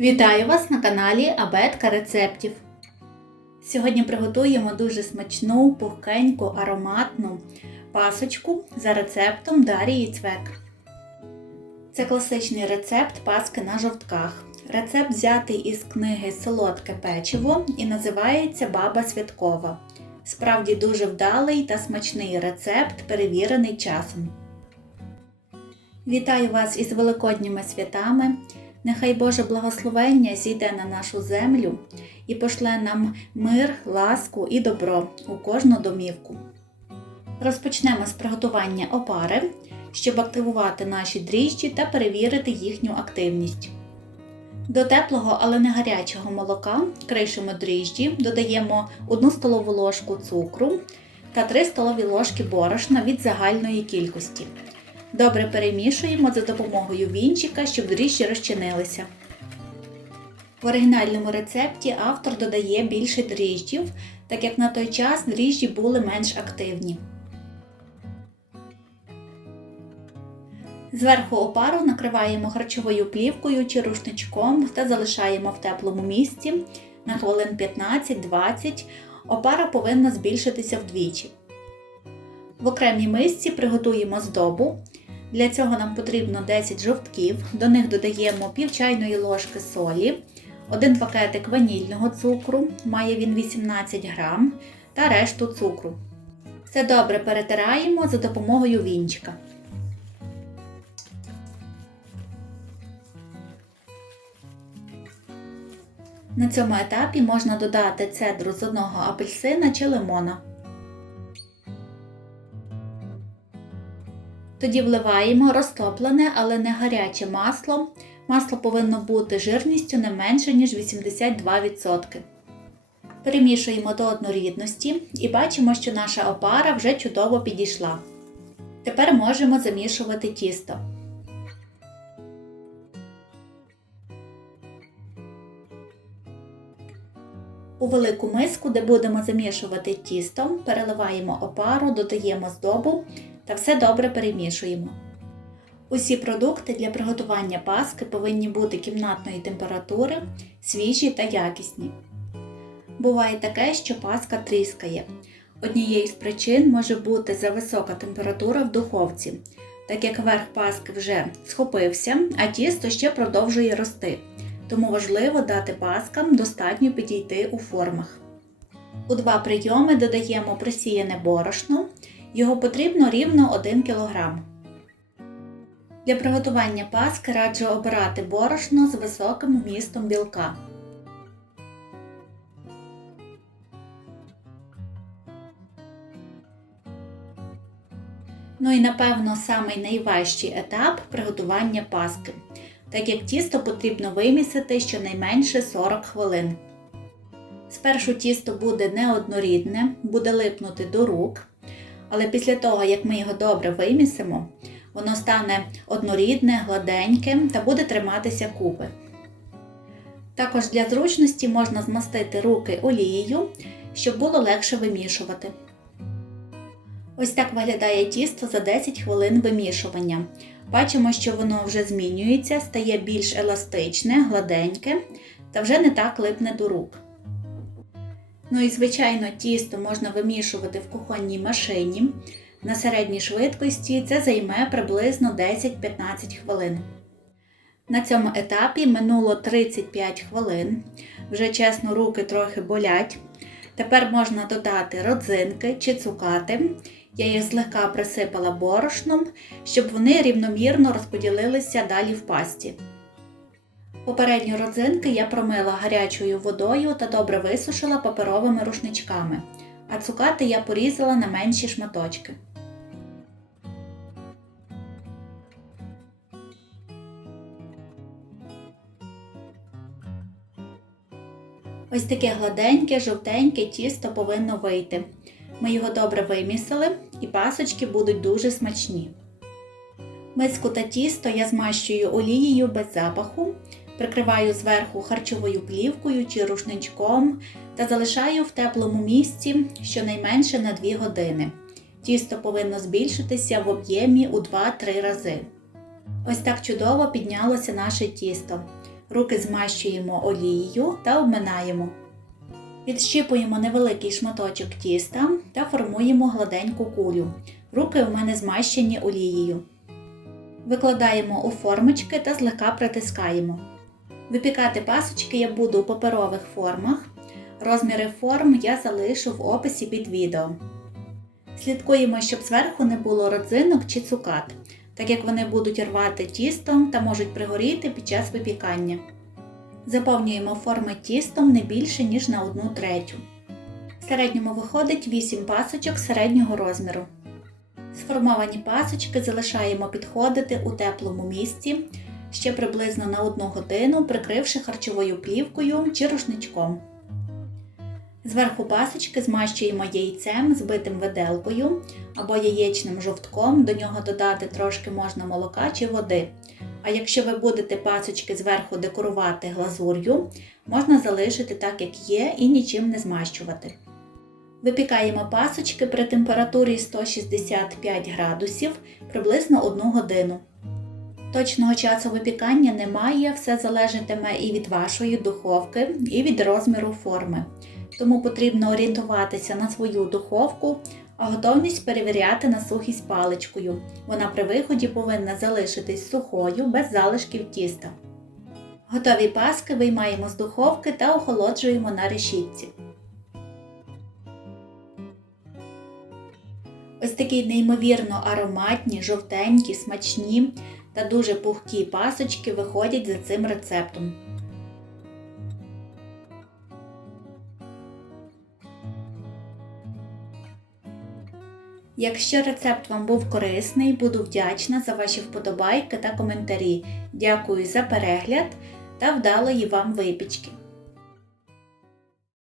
Вітаю вас на каналі Абетка рецептів. Сьогодні приготуємо дуже смачну, пухкеньку, ароматну пасочку за рецептом Дарії Цвек. Це класичний рецепт паски на жовтках. Рецепт взятий із книги Солодке печиво і називається Баба Святкова. Справді дуже вдалий та смачний рецепт, перевірений часом. Вітаю вас із великодніми святами. Нехай Боже благословення зійде на нашу землю і пошле нам мир, ласку і добро у кожну домівку. Розпочнемо з приготування опари, щоб активувати наші дріжджі та перевірити їхню активність. До теплого, але не гарячого молока кришимо дріжджі, додаємо 1 столову ложку цукру та 3 столові ложки борошна від загальної кількості. Добре перемішуємо за допомогою вінчика, щоб дріжджі розчинилися. В оригінальному рецепті автор додає більше дріжджів, так як на той час дріжджі були менш активні. Зверху опару накриваємо харчовою плівкою чи рушничком та залишаємо в теплому місці на хвилин 15-20. Опара повинна збільшитися вдвічі. В окремій мисці приготуємо здобу. Для цього нам потрібно 10 жовтків, до них додаємо пів чайної ложки солі, один пакетик ванільного цукру, має він 18 грам, та решту цукру. Все добре перетираємо за допомогою вінчика. На цьому етапі можна додати цедру з одного апельсина чи лимона. Тоді вливаємо розтоплене, але не гаряче масло. Масло повинно бути жирністю не менше, ніж 82%. Перемішуємо до однорідності і бачимо, що наша опара вже чудово підійшла. Тепер можемо замішувати тісто. У велику миску, де будемо замішувати тісто, переливаємо опару, додаємо здобу та все добре перемішуємо. Усі продукти для приготування паски повинні бути кімнатної температури, свіжі та якісні. Буває таке, що паска тріскає. Однією з причин може бути зависока температура в духовці, так як верх паски вже схопився, а тісто ще продовжує рости. Тому важливо дати паскам достатньо підійти у формах. У два прийоми додаємо просіяне борошно, його потрібно рівно 1 кг. Для приготування паски раджу обирати борошно з високим вмістом білка. Ну і напевно самий найважчий етап приготування паски, так як тісто потрібно вимісити щонайменше 40 хвилин. Спершу тісто буде неоднорідне, буде липнути до рук, але після того, як ми його добре вимісимо, воно стане однорідне, гладеньке та буде триматися купи. Також для зручності можна змастити руки олією, щоб було легше вимішувати. Ось так виглядає тісто за 10 хвилин вимішування. Бачимо, що воно вже змінюється, стає більш еластичне, гладеньке та вже не так липне до рук. Ну і, звичайно, тісто можна вимішувати в кухонній машині. На середній швидкості це займе приблизно 10-15 хвилин. На цьому етапі минуло 35 хвилин. Вже чесно, руки трохи болять. Тепер можна додати родзинки чи цукати. Я їх злегка присипала борошном, щоб вони рівномірно розподілилися далі в пасті. Попередні родзинки я промила гарячою водою та добре висушила паперовими рушничками, а цукати я порізала на менші шматочки. Ось таке гладеньке, жовтеньке тісто повинно вийти. Ми його добре вимісили і пасочки будуть дуже смачні. Миску та тісто я змащую олією без запаху, прикриваю зверху харчовою плівкою чи рушничком та залишаю в теплому місці щонайменше на 2 години. Тісто повинно збільшитися в об'ємі у 2-3 рази. Ось так чудово піднялося наше тісто. Руки змащуємо олією та обминаємо. Відщипуємо невеликий шматочок тіста та формуємо гладеньку кулю. Руки у мене змащені олією. Викладаємо у формочки та злегка притискаємо. Випікати пасочки я буду у паперових формах. Розміри форм я залишу в описі під відео. Слідкуємо, щоб зверху не було родзинок чи цукат, так як вони будуть рвати тісто та можуть пригоріти під час випікання. Заповнюємо форми тістом не більше, ніж на 1 третю. В середньому виходить 8 пасочок середнього розміру. Сформовані пасочки залишаємо підходити у теплому місці ще приблизно на 1 годину, прикривши харчовою плівкою чи рушничком. Зверху пасочки змащуємо яйцем, збитим виделкою або яєчним жовтком, до нього додати трошки можна молока чи води. А якщо ви будете пасочки зверху декорувати глазур'ю, можна залишити так, як є, і нічим не змащувати. Випікаємо пасочки при температурі 165 градусів приблизно 1 годину. Точного часу випікання немає, все залежатиме і від вашої духовки, і від розміру форми. Тому потрібно орієнтуватися на свою духовку, а готовність перевіряти на сухість паличкою. Вона при виході повинна залишитись сухою, без залишків тіста. Готові паски виймаємо з духовки та охолоджуємо на решітці. Ось такі неймовірно ароматні, жовтенькі, смачні та дуже пухкі пасочки виходять за цим рецептом. Якщо рецепт вам був корисний, буду вдячна за ваші вподобайки та коментарі. Дякую за перегляд та вдалої вам випічки!